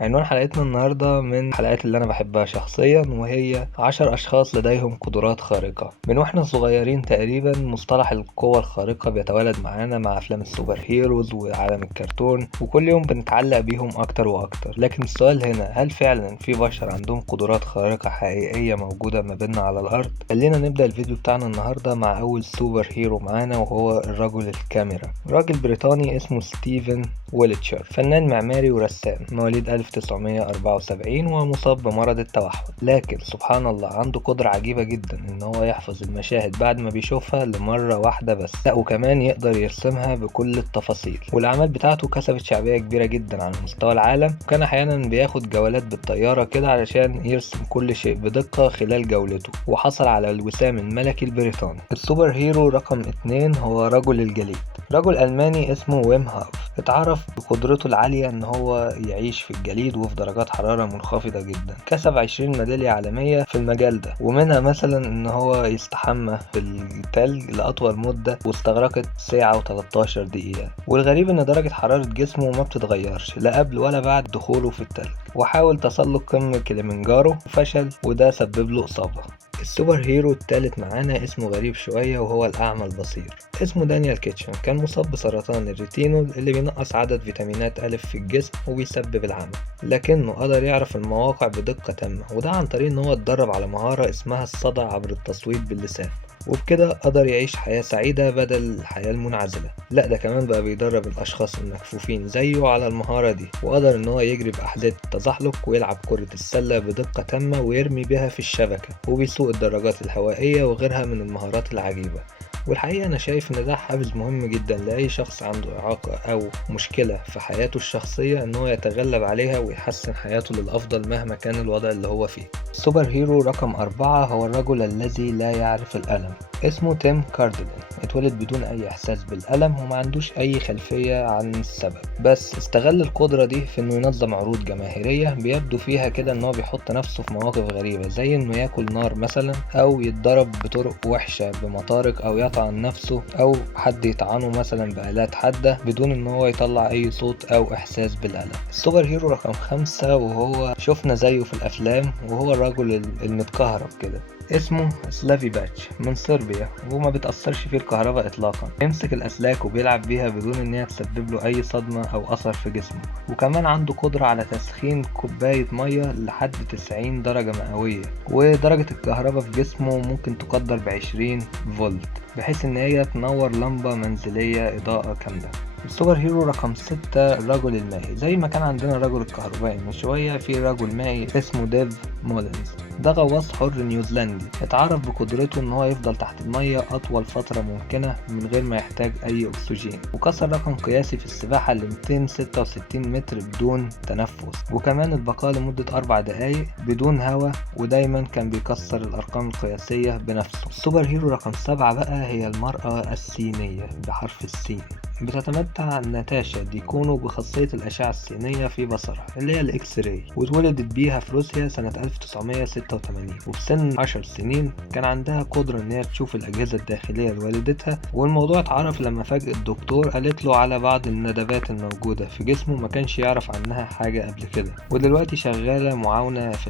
عنوان حلقتنا النهاردة من الحلقات اللي أنا بحبها شخصيا، وهي 10 أشخاص لديهم قدرات خارقة. من واحنا صغيرين تقريبا مصطلح القوة الخارقة بيتولد معانا مع أفلام السوبر هيروز وعالم الكرتون، وكل يوم بنتعلق بيهم أكتر وأكتر. لكن السؤال هنا، هل فعلا في بشر عندهم قدرات خارقة حقيقية موجودة ما بيننا على الأرض؟ خلينا نبدأ الفيديو بتاعنا النهاردة مع أول سوبر هيرو معانا، وهو الرجل الكاميرا. راجل بريطاني اسمه ستيفن ويلتشر، فنان معماري ورسام، مواليد 1974 ومصاب بمرض التوحد. لكن سبحان الله عنده قدرة عجيبة جدا ان هو يحفظ المشاهد بعد ما بيشوفها لمرة واحدة بس، لا وكمان يقدر يرسمها بكل التفاصيل. والاعمال بتاعته كسبت شعبية كبيرة جدا على مستوى العالم، وكان احيانا بياخد جولات بالطيارة كده علشان يرسم كل شيء بدقة خلال جولته، وحصل على الوسام الملكي البريطاني. السوبر هيرو رقم 2 هو رجل الجليد. رجل ألماني اسمه ويم هاف، اتعرف بقدرته العالية ان هو يعيش في الجليد وفي درجات حرارة منخفضة جدا. كسب 20 ميدالية عالمية في المجال ده، ومنها مثلا ان هو يستحمى في التلج لأطول مدة واستغرقت ساعة و13 دقيقة. والغريب ان درجة حرارة جسمه ما بتتغيرش لا قبل ولا بعد دخوله في التلج. وحاول تسلق قمة كليمنجارو وفشل، وده سبب له إصابة. السوبر هيرو التالت معانا اسمه غريب شوية، وهو الأعمى البصير. اسمه دانيال كيتشن، كان مصاب بسرطان الريتينول اللي بينقص عدد فيتامينات ألف في الجسم وبيسبب العمى، لكنه قدر يعرف المواقع بدقة تامة، وده عن طريق إن هو اتدرب على مهارة اسمها الصدع عبر التصويت باللسان. وبكده قدر يعيش حياة سعيدة بدل الحياة المنعزلة. لا ده كمان بقى بيدرب الأشخاص المكفوفين زيه على المهارة دي، وقدر إن هو يجري بأحذية التزحلق ويلعب كرة السلة بدقة تامة ويرمي بها في الشبكة، وبيسوق الدراجات الهوائية وغيرها من المهارات العجيبة. والحقيقة أنا شايف إن ده حافز مهم جدا لأي شخص عنده إعاقة أو مشكلة في حياته الشخصية، إن هو يتغلب عليها ويحسن حياته للأفضل مهما كان الوضع اللي هو فيه. السوبر هيرو رقم 4 هو الرجل الذي لا يعرف الألم. اسمه تيم كارديجان، اتولد بدون أي إحساس بالألم وما عندوش أي خلفية عن السبب، بس استغل القدرة دي في إنه ينظم عروض جماهيرية بيبدو فيها كده إن هو بيحط نفسه في مواقف غريبة، زي إنه ياكل نار مثلا، أو يتضرب بطرق وحشة بمطارق، أو يطعن نفسه، أو حد يطعنه مثلا بآلات حادة بدون إن هو يطلع أي صوت أو إحساس بالألم. السوبر هيرو رقم 5 وهو شفنا زيه في الأفلام، وهو الرجل المتكهرب كده. اسمه سلافي باتش، من صربيا، وما بتأثرش فيه الكهرباء إطلاقا. يمسك الأسلاك وبيلعب بيها بدون إن هي تسبب له أي صدمة أو أثر في جسمه. وكمان عنده قدرة على تسخين كوباية مية لحد 90 درجة مئوية، ودرجة الكهرباء في جسمه ممكن تقدر ب20 فولت، بحيث إن هي تنور لمبة منزلية إضاءة كاملة. السوبر هيرو رقم 6 الرجل المائي. زي ما كان عندنا الرجل الكهربائي من شوية، في رجل مائي اسمه ديف مولينز. ده غواص حر نيوزيلندي، اتعرف بقدرته ان هو يفضل تحت المية اطول فترة ممكنة من غير ما يحتاج اي اكسجين، وكسر رقم قياسي في السباحة ل 266 متر بدون تنفس، وكمان البقاء لمدة 4 دقايق بدون هواء، ودايما كان بيكسر الارقام القياسية بنفسه. السوبر هيرو رقم 7 بقى هي المرأة الصينية بحرف السين. بتتمتع ناتاشا ديكونو بخاصية الأشعة السينية في بصرها اللي هي الإكس راي، واتولدت بيها في روسيا سنة 1986. وفي سن 10 سنين كان عندها قدرة إن هي تشوف الأجهزة الداخلية لوالدتها، والموضوع اتعرف لما فجأة الدكتور قالت له على بعض الندبات الموجودة في جسمه ما كانش يعرف عنها حاجة قبل كده. ودلوقتي شغالة معاونة في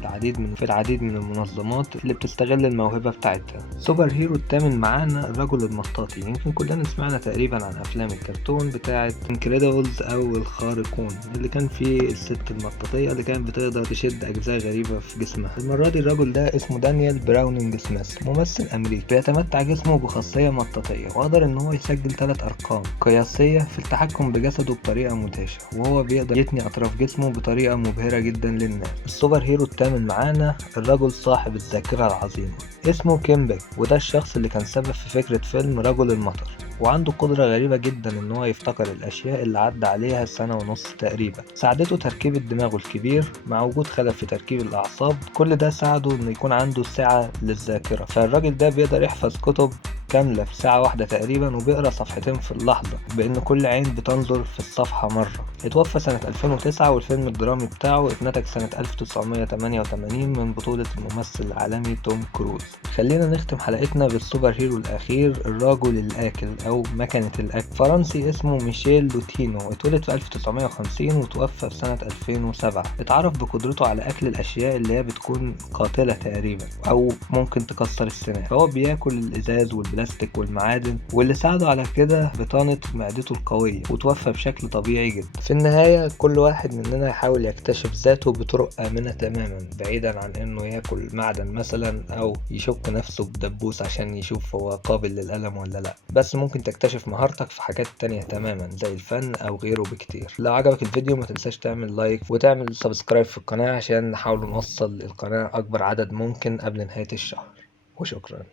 العديد من المنظمات اللي بتستغل الموهبة بتاعتها. سوبر هيرو الثامن معانا الرجل المطاطي. يمكن كلنا سمعنا تقريبا عن أفلام الكرتون بتاعت انكريدبلز او الخارقون، اللي كان فيه الست المطاطية اللي كانت بتقدر تشد اجزاء غريبة في جسمها. المرة دي الرجل ده اسمه دانيال براونينج سميث، ممثل امريكي. بيتمتع جسمه بخاصية مطاطية، وقدر ان هو يسجل 3 ارقام قياسية في التحكم بجسده بطريقة مدهشة، وهو بيقدر يتني اطراف جسمه بطريقة مبهرة جدا للناس. السوبر هيرو الثامن معانا الرجل صاحب الذاكرة العظيمة. اسمه كيم بيك، وده الشخص اللي كان سبب في فكرة فيلم رجل المطر. وعنده قدرة غريبة جدا ان هو يفتكر الاشياء اللي عدى عليها سنة ونص تقريبا. ساعدته تركيبة دماغه الكبير مع وجود خلل في تركيب الاعصاب، كل ده ساعده انه يكون عنده سعة للذاكرة. فالراجل ده بيقدر يحفظ كتب كاملة في ساعة واحدة تقريبا، وبيقرأ صفحتين في اللحظة، بإن كل عين بتنظر في الصفحة مرة. اتوفى سنة 2009، والفيلم الدرامي بتاعه اتنتج سنة 1988 من بطولة الممثل العالمي توم كروز. خلينا نختم حلقتنا بالسوبر هيرو الأخير، الرجل الآكل أو مكنة الأكل. فرنسي اسمه ميشيل لوتينو، اتولد في 1950 وتوفى في سنة 2007. اتعرف بقدرته على أكل الأشياء اللي هي بتكون قاتلة تقريبا أو ممكن تكسر السنان، فهو بياكل الإزاز والبلاستيك والمعادن، واللي ساعده على كده بطانة معدته القوية، وتوفى بشكل طبيعي جدا. في النهاية كل واحد مننا يحاول يكتشف ذاته بطرق آمنة تماما، بعيدا عن إنه ياكل معدن مثلا أو يشك نفسه بدبوس عشان يشوف هو قابل للألم ولا لأ. بس ممكن تكتشف مهارتك في حاجات تانية تماما زي الفن أو غيره بكتير. لو عجبك الفيديو ما تنساش تعمل لايك وتعمل سبسكرايب في القناة عشان نحاول نوصل القناة أكبر عدد ممكن قبل نهاية الشهر. وشكرا.